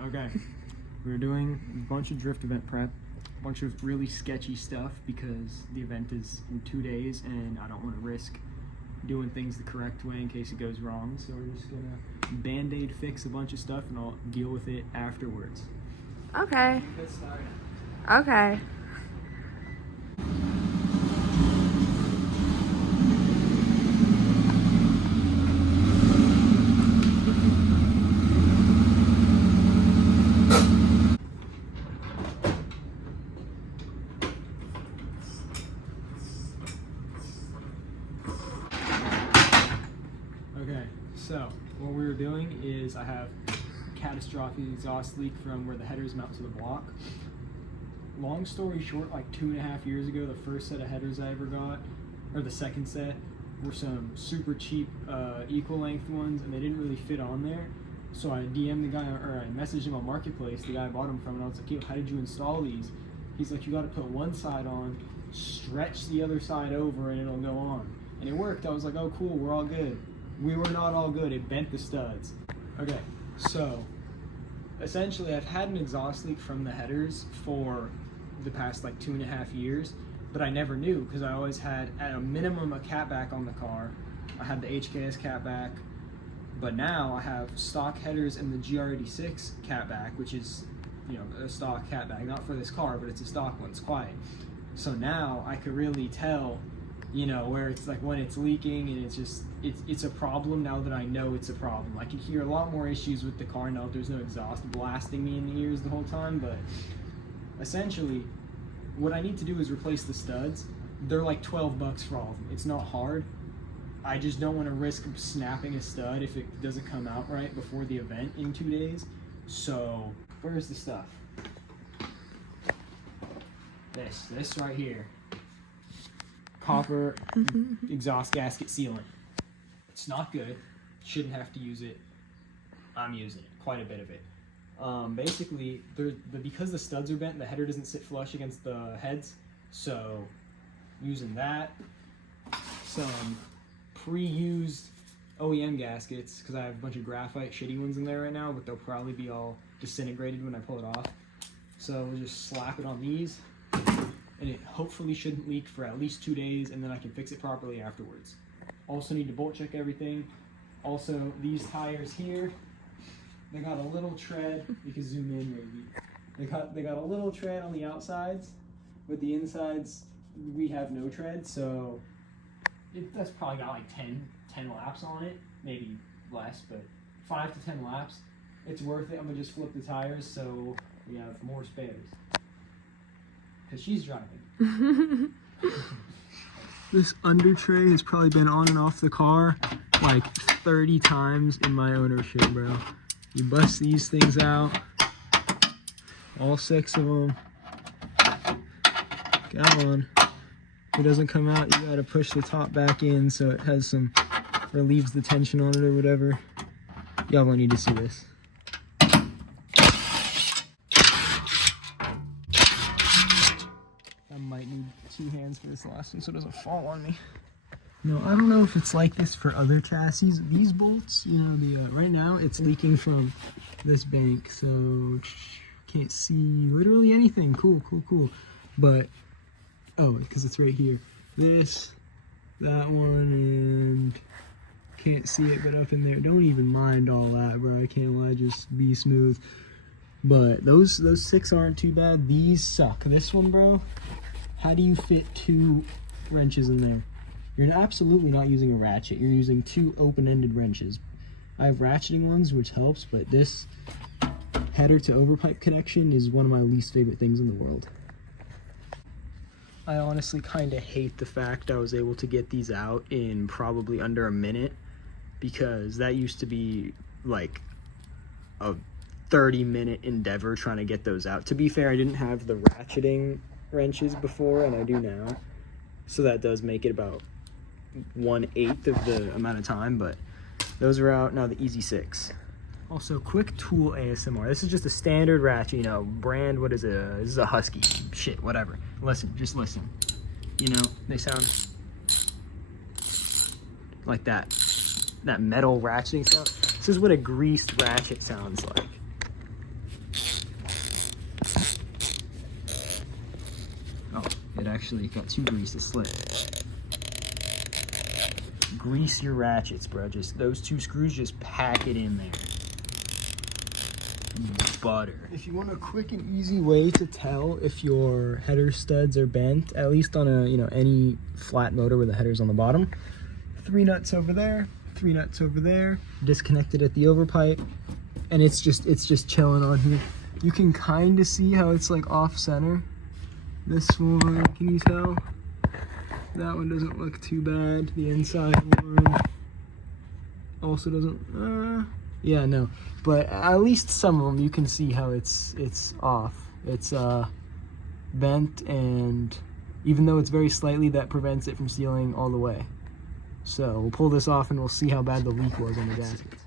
Okay, we're doing a bunch of drift event prep, a bunch of really sketchy stuff because the event is in 2 days and I don't want to risk doing things the correct way in case it goes wrong. So we're just gonna band-aid fix a bunch of stuff and I'll deal with it afterwards. Okay. Get started. Okay. Okay, so what we were doing is I have catastrophic exhaust leak from where the headers mount to the block. Long story short, like 2.5 years ago, the first set of headers I ever got, or the second set, were some super cheap equal length ones, and they didn't really fit on there. So I DM'd the guy, or I messaged him on Marketplace, the guy I bought them from, and I was like, yo, how did you install these? He's like, you gotta put one side on, stretch the other side over, and it'll go on. And it worked. I was like, oh cool, we're all good. We were not all good. It bent the studs. Okay, so essentially I've had an exhaust leak from the headers for the past like 2.5 years, but I never knew because I always had at a minimum a catback on the car. I had the HKS catback, but now I have stock headers and the GR86 catback, which is, you know, a stock catback, not for this car, but it's a stock one. It's quiet. So now I could really tell, you know, where it's like when it's leaking and it's a problem now that I know it's a problem. I can hear a lot more issues with the car now. There's no exhaust blasting me in the ears the whole time, but essentially what I need to do is replace the studs. They're like $12 for all of them. It's not hard. I just don't want to risk snapping a stud if it doesn't come out right before the event in 2 days. So where's the stuff? This right here. Copper exhaust gasket sealant. It's not good. Shouldn't have to use it. I'm using it, quite a bit of it. Basically, because the studs are bent, the header doesn't sit flush against the heads. So, using that, some pre-used OEM gaskets, because I have a bunch of graphite shitty ones in there right now, but they'll probably be all disintegrated when I pull it off. So we'll just slap it on these, and it hopefully shouldn't leak for at least 2 days, and then I can fix it properly afterwards. Also need to bolt check everything. Also, these tires here, they got a little tread. You can zoom in maybe. They got a little tread on the outsides, but the insides we have no tread, so that's probably got like 10 laps on it, maybe less, but 5 to 10 laps. It's worth it. I'm gonna just flip the tires so we have more spares. Because she's driving. This under tray has probably been on and off the car like 30 times in my ownership, bro. You bust these things out, all 6 of them. Come on. If it doesn't come out, you gotta push the top back in so it has some, relieves the tension on it or whatever. Y'all will need to see this. I might need 2 hands for this last one so it doesn't fall on me. No, I don't know if it's like this for other chassis. These bolts, you know, right now it's leaking from this bank, so can't see literally anything. Cool. But, oh, because it's right here. This, that one, and can't see it, but up in there. Don't even mind all that, bro. I can't lie, just be smooth. But those 6 aren't too bad. These suck. This one, bro, how do you fit 2 wrenches in there? You're absolutely not using a ratchet. You're using 2 open-ended wrenches. I have ratcheting ones, which helps, but this header to overpipe connection is one of my least favorite things in the world. I honestly kind of hate the fact I was able to get these out in probably under a minute, because that used to be like a 30-minute endeavor trying to get those out. To be fair, I didn't have the ratcheting wrenches before, and I do now, so that does make it about 1/8 of the amount of time, but those are out now. The Easy 6. Also, quick tool ASMR. This is just a standard ratchet, you know, brand. What is it? This is a Husky. Shit, whatever. Listen, just listen. You know, they sound like that metal ratcheting sound. This is what a greased ratchet sounds like. It actually got too greased to slip. Grease your ratchets, bro. Just those 2 screws, just pack it in there. Butter. If you want a quick and easy way to tell if your header studs are bent, at least on a, any flat motor where the header's on the bottom, 3 nuts over there, 3 nuts over there, disconnected at the overpipe, and it's just chilling on here. You can kind of see how it's like off center. This one, can you tell? That one doesn't look too bad. The inside one also doesn't, yeah, no. But at least some of them you can see how it's off. It's bent, and even though it's very slightly, that prevents it from sealing all the way. So we'll pull this off and we'll see how bad the leak was on the gaskets.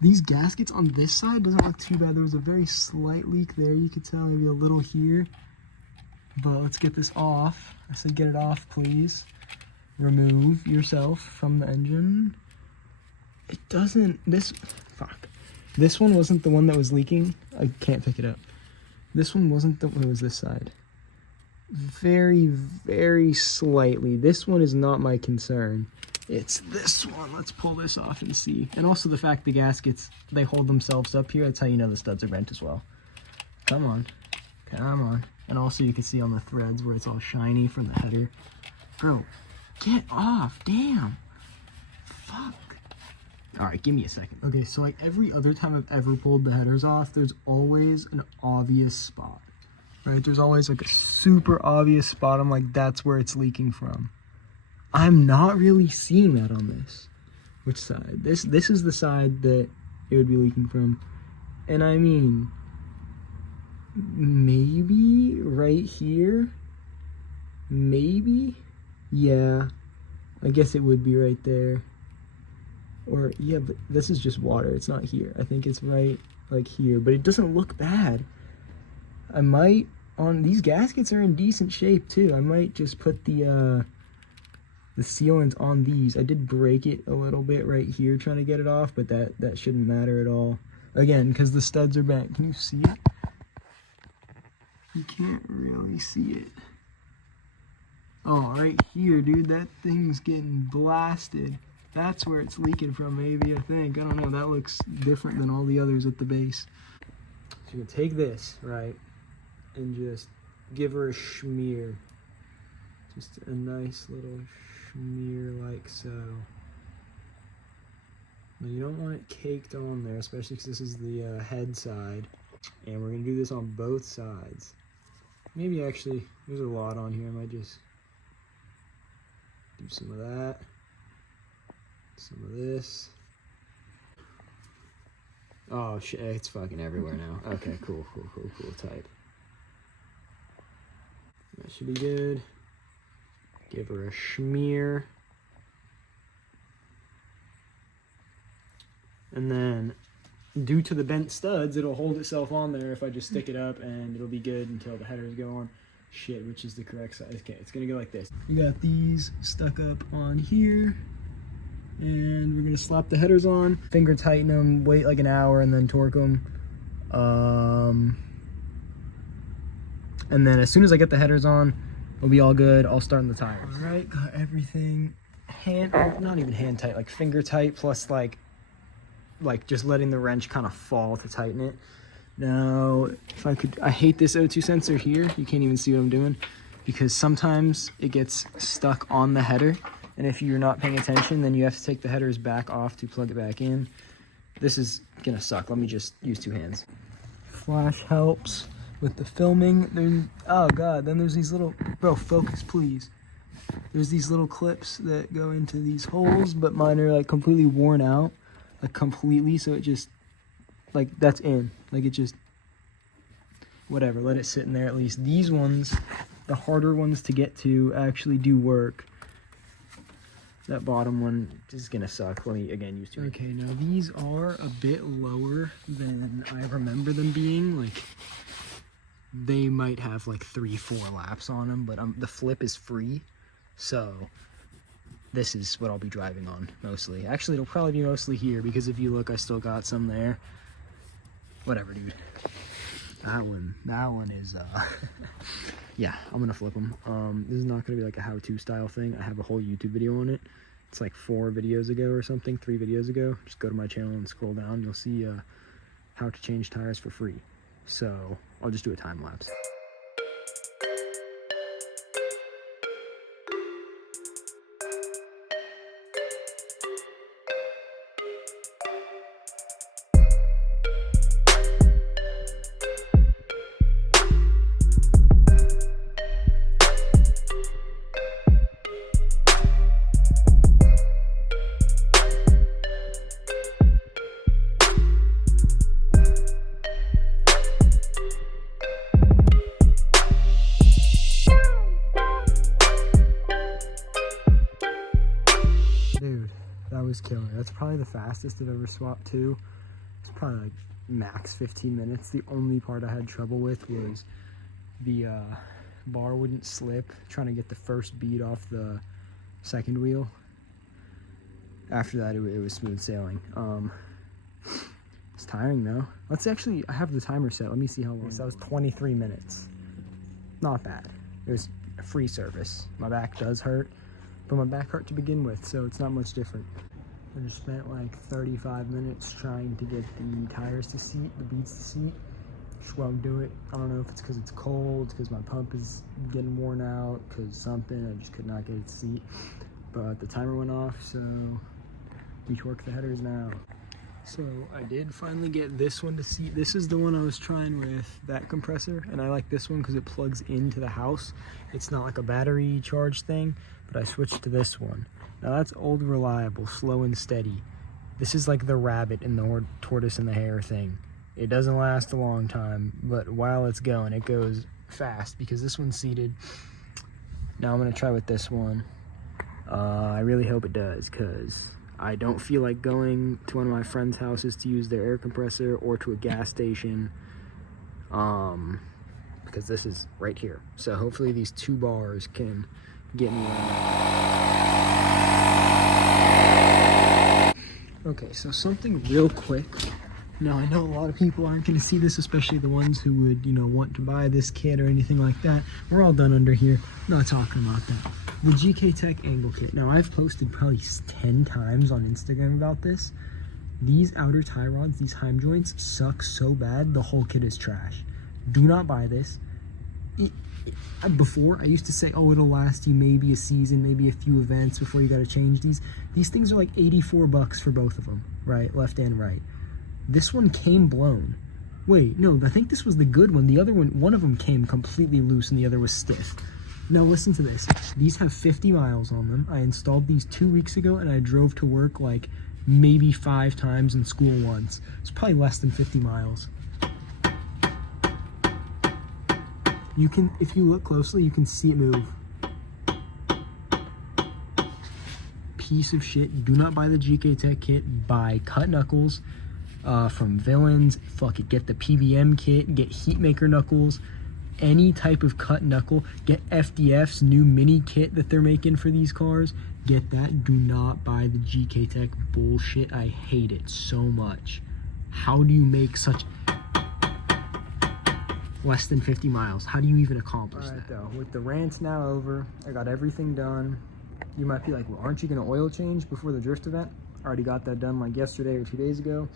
These gaskets on this side doesn't look too bad. There was a very slight leak there, you could tell, maybe a little here. But let's get this off. I said get it off, please. Remove yourself from the engine. It doesn't, this one wasn't the one that was leaking. I can't pick it up. This one wasn't the, it was this side. Very, very slightly. This one is not my concern. It's this one. Let's pull this off and see. And also the fact the gaskets, they hold themselves up here. That's how you know the studs are bent as well. Come on. Come on. And also you can see on the threads where it's all shiny from the header. Bro, get off. Damn. Fuck. All right, give me a second. Okay, so like every other time I've ever pulled the headers off, there's always an obvious spot, right? There's always like a super obvious spot. I'm like, that's where it's leaking from. I'm not really seeing that on this. Which side? This is the side that it would be leaking from. And I mean, maybe right here, maybe, yeah, I guess it would be right there. Or, yeah, but this is just water. It's not here. I think it's right, like, here. But it doesn't look bad. I might, these gaskets are in decent shape, too. I might just put the sealant on these. I did break it a little bit right here trying to get it off, but that shouldn't matter at all. Again, because the studs are bent. Can you see it? You can't really see it. Oh, right here, dude. That thing's getting blasted. That's where it's leaking from, maybe, I think. I don't know. That looks different than all the others at the base. So you can take this, right, and just give her a smear. Just a nice little smear like so. Now, you don't want it caked on there, especially because this is the head side. And we're going to do this on both sides. Maybe, actually, there's a lot on here. I might just do some of that. Some of this. Oh shit, it's fucking everywhere now. Okay, cool, tight. That should be good. Give her a smear. And then, due to the bent studs, it'll hold itself on there if I just stick it up, and it'll be good until the headers go on. Shit, which is the correct size. Okay, it's gonna go like this. We got these stuck up on here. And we're gonna slap the headers on, finger tighten them, wait like an hour, and then torque them. And then as soon as I get the headers on, we'll be all good. I'll start on the tires. All right, got everything not even hand tight, like finger tight, plus like just letting the wrench kind of fall to tighten it. Now, if I could, I hate this O2 sensor here. You can't even see what I'm doing because sometimes it gets stuck on the header. And if you're not paying attention, then you have to take the headers back off to plug it back in. This is gonna suck. Let me just use 2 hands. Flash helps with the filming. Oh God, then there's these little, bro, focus please. There's these little clips that go into these holes, but mine are like completely worn out, like completely. So it just, like that's in, like it just, whatever, let it sit in there at least. These ones, the harder ones to get to, actually do work. That bottom one is gonna suck. Let me again use 2 hands. Okay, now these are a bit lower than I remember them being. Like they might have like 3-4 laps on them, but the flip is free, so this is what I'll be driving on mostly. Actually, it'll probably be mostly here because if you look, I still got some there. Whatever, dude. That one is, yeah, I'm gonna flip them. This is not gonna be like a how-to style thing. I have a whole YouTube video on it. It's like 4 videos ago or something, 3 videos ago. Just go to my channel and scroll down. You'll see how to change tires for free. So I'll just do a time lapse. Dude, that was killer. That's probably the fastest I've ever swapped to. It's probably like max 15 minutes. The only part I had trouble with was the bar wouldn't slip, trying to get the first bead off the second wheel. After that, it was smooth sailing. It's tiring though. Let's actually, I have the timer set. Let me see how long. So that was 23 minutes. Not bad. It was a free service. My back does hurt, but my back hurt to begin with, so it's not much different. I just spent like 35 minutes trying to get the tires to seat, the beads to seat. Just won't do it. I don't know if it's because it's cold, because my pump is getting worn out, because something. I just could not get it to seat. But the timer went off, so we torque the headers now. So I did finally get this one to seat. This is the one I was trying with that compressor, and I like this one because it plugs into the house. It's not like a battery charge thing, but I switched to this one. Now that's old reliable, slow and steady. This is like the rabbit and the tortoise and the hare thing. It doesn't last a long time, but while it's going, it goes fast because this one's seated. Now I'm gonna try with this one. I really hope it does, because I don't feel like going to one of my friends' houses to use their air compressor or to a gas station, because this is right here. So hopefully these 2 bars can get me around. Okay, so something real quick. Now I know a lot of people aren't going to see this, especially the ones who would, want to buy this kit or anything like that. We're all done under here. I'm not talking about that. The GK Tech angle kit. Now I've posted probably 10 times on Instagram about this. These outer tie rods, these Heim joints, suck so bad, the whole kit is trash. Do not buy this. Before, I used to say, oh, it'll last you maybe a season, maybe a few events before you got to change these. These things are like 84 bucks for both of them, right? Left and right. This one came blown. Wait, no, I think this was the good one. The other one of them came completely loose and the other was stiff. Now listen to this. These have 50 miles on them. I installed these 2 weeks ago and I drove to work like maybe 5 times and school once. It's probably less than 50 miles. You can, if you look closely, you can see it move. Piece of shit. Do not buy the GK Tech kit. Buy cut knuckles from Villains. Fuck it. Get the PBM kit. Get Heatmaker knuckles. Any type of cut knuckle. Get FDF's new mini kit that they're making for these cars. Get that. Do not buy the GK Tech bullshit. I hate it so much. How do you make such less than 50 miles? How do you even accomplish that? Though, with the rant now over, I got everything done. You might be like, well, aren't you going to oil change before the drift event? I already got that done like yesterday or 2 days ago.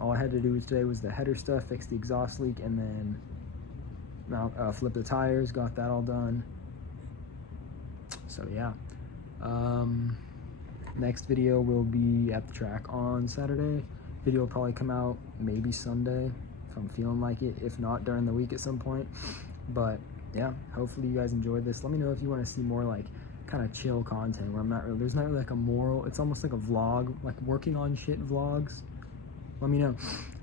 All I had to do today was the header stuff, fix the exhaust leak, and then flip the tires. Got that all done. So yeah. Next video will be at the track on Saturday. Video will probably come out maybe Sunday if I'm feeling like it. If not, during the week at some point. But yeah, hopefully you guys enjoyed this. Let me know if you want to see more like kind of chill content where there's not really like a moral. It's almost like a vlog, like working on shit vlogs. Let me know.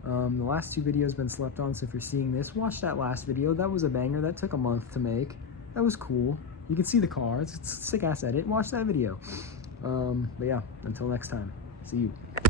The last 2 videos been slept on, so if you're seeing this, watch that last video. That was a banger. That took a month to make. That was cool. You can see the car. It's a sick ass edit. Watch that video. But yeah, until next time. See you.